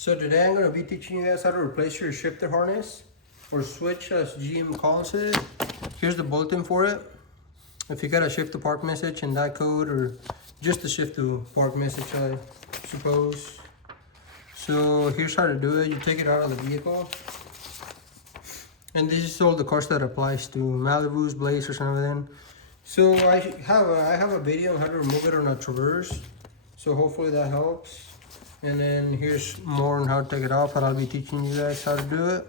So today I'm going to be teaching you guys how to replace your shifter harness or switch as GM calls it. Here's the bulletin for it. If you got a shift to park message in that code or just a shift to park message I suppose. So here's how to do it. You take it out of the vehicle. And this is all the cars that applies to Malibus, Blazers and everything. So I have a video on how to remove it on a Traverse. So hopefully that helps. And then here's more on how to take it off, but I'll be teaching you guys how to do it.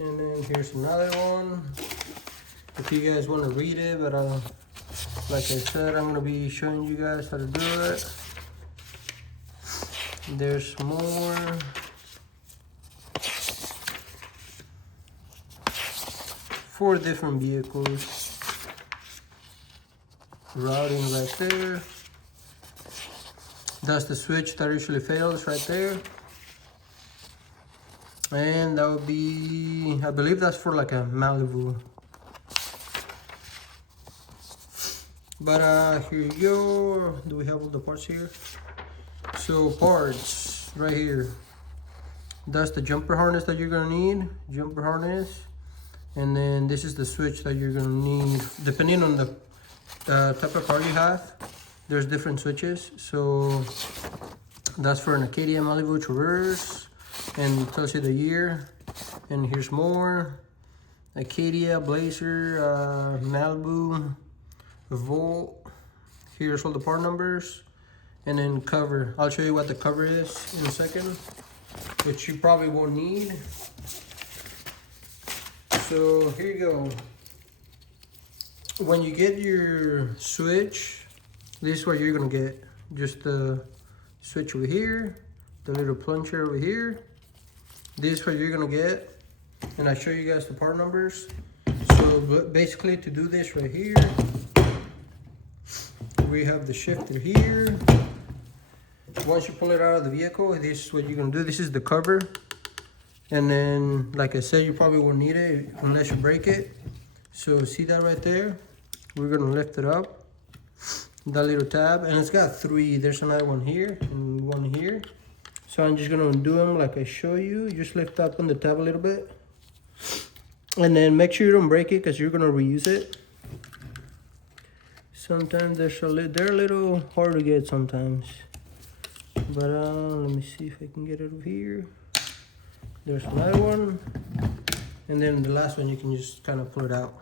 And then here's another one. If you guys want to read it, but like I said, I'm going to be showing you guys how to do it. There's more. Four different vehicles. Routing right there. That's the switch that usually fails right there. And that would be, I believe that's for like a Malibu. But here you go. Do we have all the parts here? So parts right here. That's the jumper harness that you're gonna need. Jumper harness. And then this is the switch that you're gonna need. Depending on the type of car you have, there's different switches. So that's for an Acadia, Malibu, Traverse, and it tells you the year. And here's more. Acadia, Blazer, Malibu, Volt. Here's all the part numbers. And then cover. I'll show you what the cover is in a second, which you probably won't need. So here you go. When you get your switch, this is what you're gonna get. Just the switch over here, the little plunger over here. This is what you're gonna get. And I show you guys the part numbers. So basically to do this right here, we have the shifter here. Once you pull it out of the vehicle, this is what you're gonna do. This is the cover. And then, like I said, you probably won't need it unless you break it. So see that right there? We're gonna lift it up. That little tab, and it's got three. There's another one here and one here. So I'm just gonna do them like I show you. Just lift up on the tab a little bit. And then make sure you don't break it because you're gonna reuse it. Sometimes they're a little hard to get sometimes. But let me see if I can get it over here. There's another one. And then the last one, you can just kind of pull it out.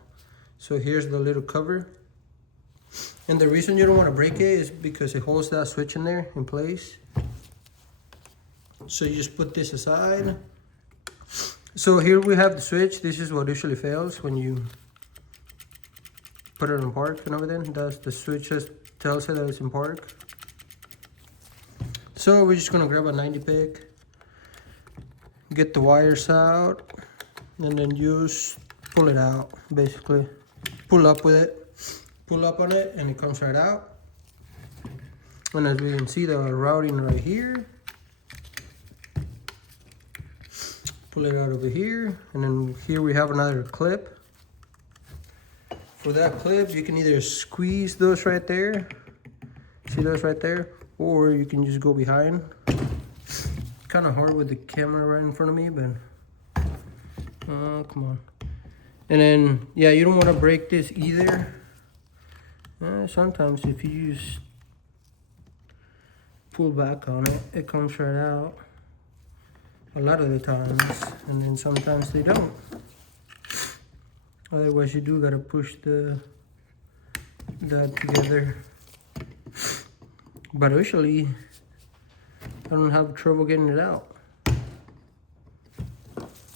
So here's the little cover. And the reason you don't want to break it is because it holds that switch in there in place. So you just put this aside. So here we have the switch. This is what usually fails when you put it in park and everything. That's the switch just tells it that it's in park. So we're just gonna grab a 90 pick, get the wires out, and then just pull it out, basically. Pull up with it. Pull up on it and it comes right out. And as we can see, the routing right here. Pull it out over here. And then here we have another clip. For that clip, you can either squeeze those right there. See those right there? Or you can just go behind. Kind of hard with the camera right in front of me, but come on. And then, yeah, you don't want to break this either. Sometimes if you just pull back on it, it comes right out. A lot of the times, and then sometimes they don't. Otherwise, you do gotta push that together. But usually, I don't have trouble getting it out.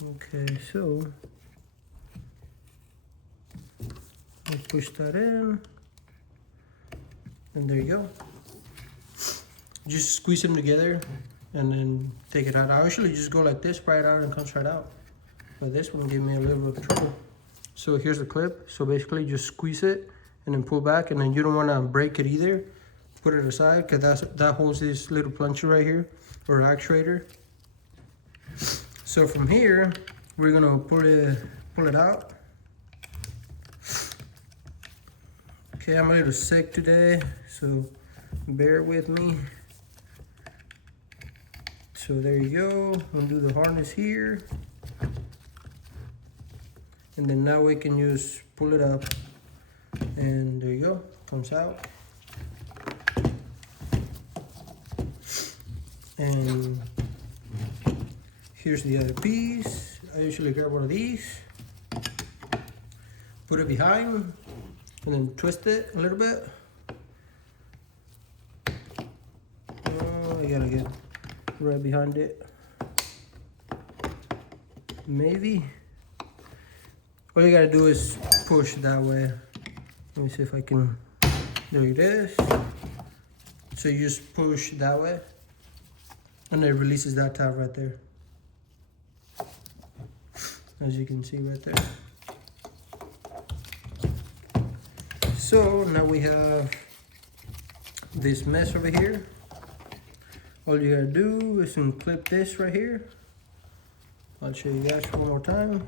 Okay, so I'll push that in. And there you go. Just squeeze them together and then take it out. I usually just go like this, pry it out and comes right out. But this one gave me a little bit of trouble. So here's the clip. So basically just squeeze it and then pull back, and then you don't want to break it either. Put it aside because that holds this little plunger right here, or actuator. So from here, we're gonna pull it out. Okay, I'm a little sick today, so bear with me. So there you go. Undo the harness here. And then now we can just pull it up. And there you go, comes out. And here's the other piece. I usually grab one of these, put it behind, and then twist it a little bit. Oh, you gotta get right behind it. Maybe. All you gotta do is push that way. Let me see if I can. There it is. So you just push that way, and it releases that tab right there. As you can see right there. So now we have this mess over here. All you gotta do is unclip this right here. I'll show you guys one more time.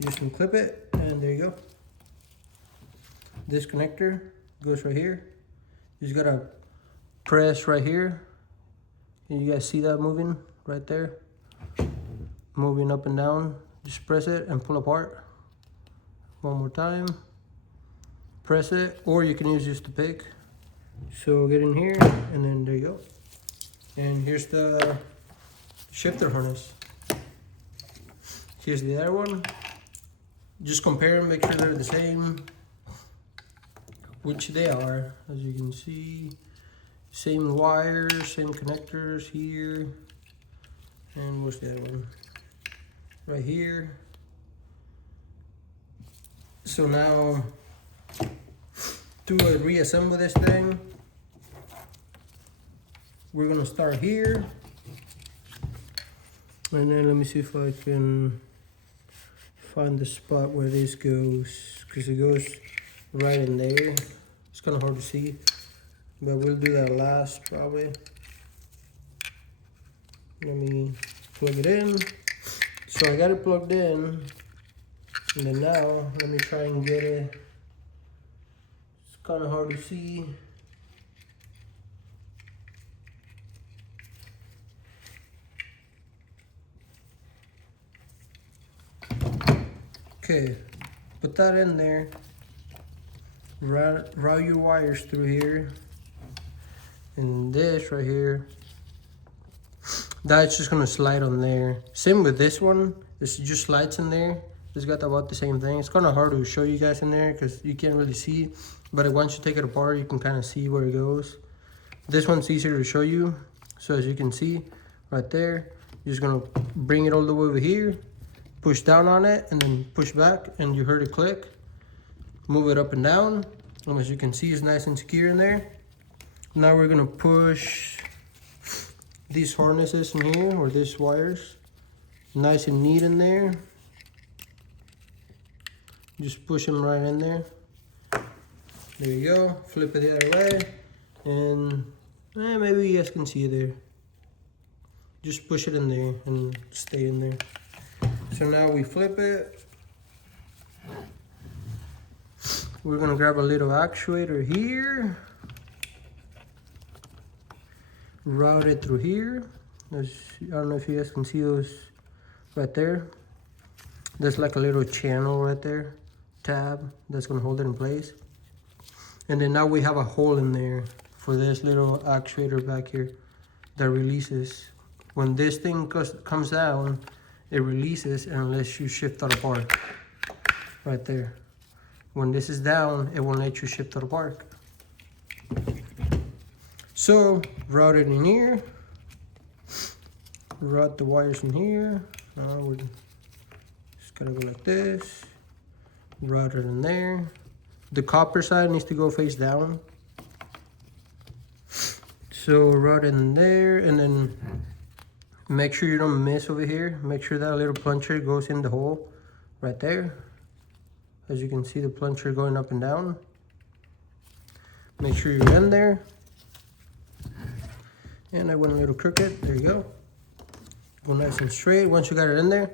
Just unclip it, and there you go. This connector goes right here. You just gotta press right here. And you guys see that moving right there? Moving up and down. Just press it and pull apart. One more time. Press it, or you can use just the pick. So get in here, and then there you go. And here's the shifter harness. Here's the other one. Just compare them, make sure they're the same, which they are. As you can see, same wires, same connectors here. And what's the other one? Right here. So now, to reassemble this thing, we're gonna start here. And then let me see if I can find the spot where this goes, because it goes right in there. It's kind of hard to see, but we'll do that last probably. Let me plug it in. So I got it plugged in, and then now let me try and get it. It's kind of hard to see. Okay, put that in there. Route your wires through here. And this right here, that's just gonna slide on there. Same with this one, this just slides in there. It's got about the same thing. It's kind of hard to show you guys in there because you can't really see, but once you take it apart, you can kind of see where it goes. This one's easier to show you. So as you can see right there, you're just gonna bring it all the way over here, push down on it, and then push back, and you heard it click. Move it up and down, and as you can see, it's nice and secure in there. Now we're gonna push these harnesses in here, or these wires, nice and neat in there. Just push them right in there. There you go. Flip it the other way, and maybe you guys can see it there. Just push it in there and stay in there. So now we flip it. We're gonna grab a little actuator here. Route it through here. I don't know if you guys can see those right there. There's like a little channel right there, tab, that's gonna hold it in place. And then now we have a hole in there for this little actuator back here that releases. When this thing comes down, it releases unless you shift it apart. Right there. When this is down, it won't let you shift it apart. So, route it in here. Route the wires in here. Now we're just gonna go like this. Route it in there. The copper side needs to go face down. So route it in there, and then make sure you don't miss over here. Make sure that little plunger goes in the hole right there. As you can see, the plunger going up and down. Make sure you're in there. And I went a little crooked. There you go. Go nice and straight. Once you got it in there,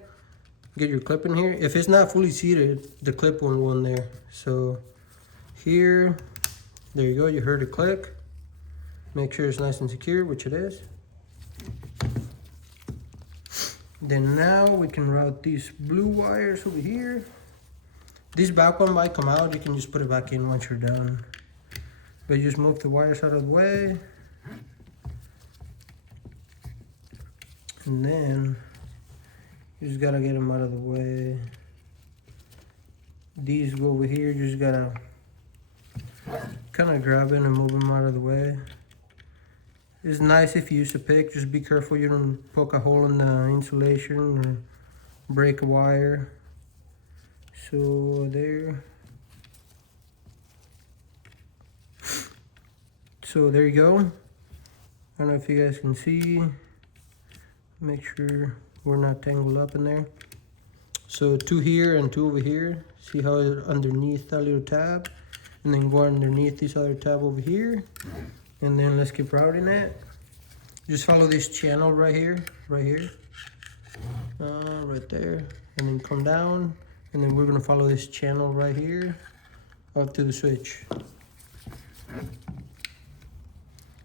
get your clip in here. If it's not fully seated, the clip won't go in there. So here, there you go. You heard it click. Make sure it's nice and secure, which it is. Then now we can route these blue wires over here. This back one might come out, you can just put it back in once you're done. But you just move the wires out of the way. And then you just gotta get them out of the way. These go over here, you just gotta kind of grab it and move them out of the way. It's nice if you use a pick, just be careful you don't poke a hole in the insulation or break a wire. So there. So there you go. I don't know if you guys can see. Make sure we're not tangled up in there. So 2 here and 2 over here. See how it's underneath that little tab? And then go underneath this other tab over here. And then let's keep routing it. Just follow this channel right here, right there. And then come down. And then we're gonna follow this channel right here up to the switch.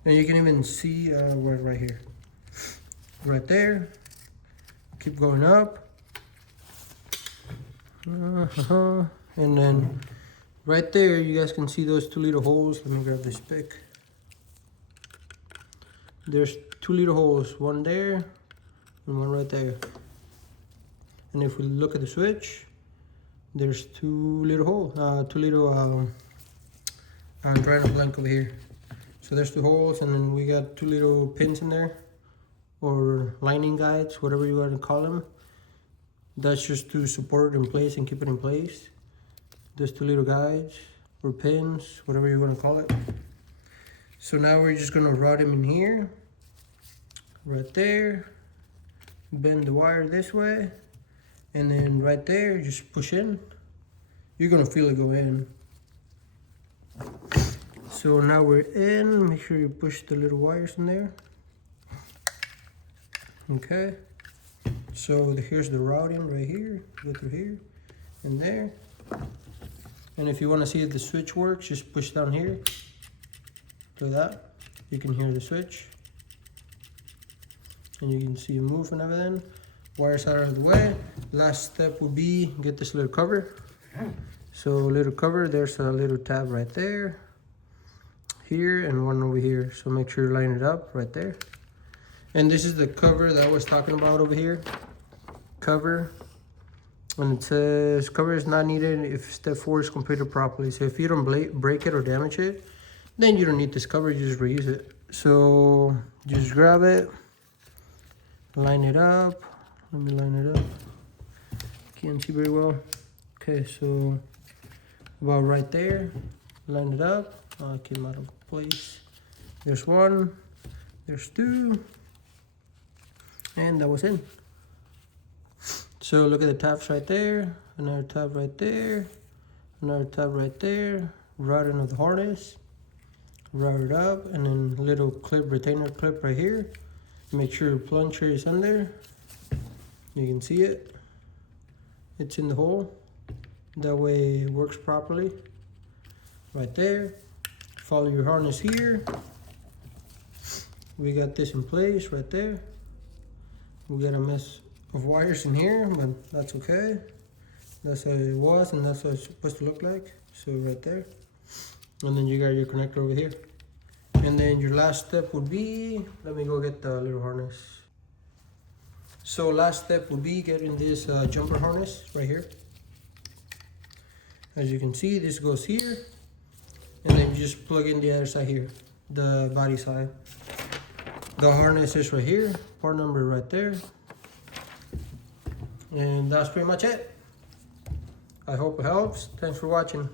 And you can even see right here. Right there. Keep going up. And then right there, you guys can see those 2 little holes. Let me grab this pick. There's 2 little holes, one there and one right there. And if we look at the switch, there's 2 little holes, 2 little, I'm drawing a blank over here. So there's 2 holes, and then we got 2 little pins in there, or lining guides, whatever you want to call them. That's just to support it in place and keep it in place. There's 2 little guides or pins, whatever you want to call it. So now we're just gonna route them in here, right there, bend the wire this way, and then right there, just push in. You're gonna feel it go in. So now we're in, make sure you push the little wires in there. Okay, so here's the routing right here, go through here and there. And if you want to see if the switch works, just push down here, like that. You can hear the switch. And you can see it move and everything. Wires out of the way. Last step would be get this little cover. So little cover, there's a little tab right there, here, and one over here. So make sure you line it up right there. And this is the cover that I was talking about over here. Cover. And it says cover is not needed if step 4 is completed properly. So if you don't break it or damage it, then you don't need this cover, you just reuse it. So just grab it, line it up. Let me line it up. Can't see very well. Okay, so about right there, line it up. I came out of place. There's 1, there's 2, and that was in. So look at the tabs right there, another tab right there, another tab right there, routing of the harness, route it up, and then little clip, retainer clip right here. Make sure your plunger is under. You can see it. It's in the hole. That way it works properly. Right there. Follow your harness here. We got this in place right there. We got a mess of wires in here, but that's okay. That's how it was, and that's what it's supposed to look like. So right there. And then you got your connector over here. And then your last step would be, let me go get the little harness. So last step would be getting this jumper harness right here. As you can see, this goes here. And then you just plug in the other side here, the body side. The harness is right here, part number right there. And that's pretty much it. I hope it helps. Thanks for watching.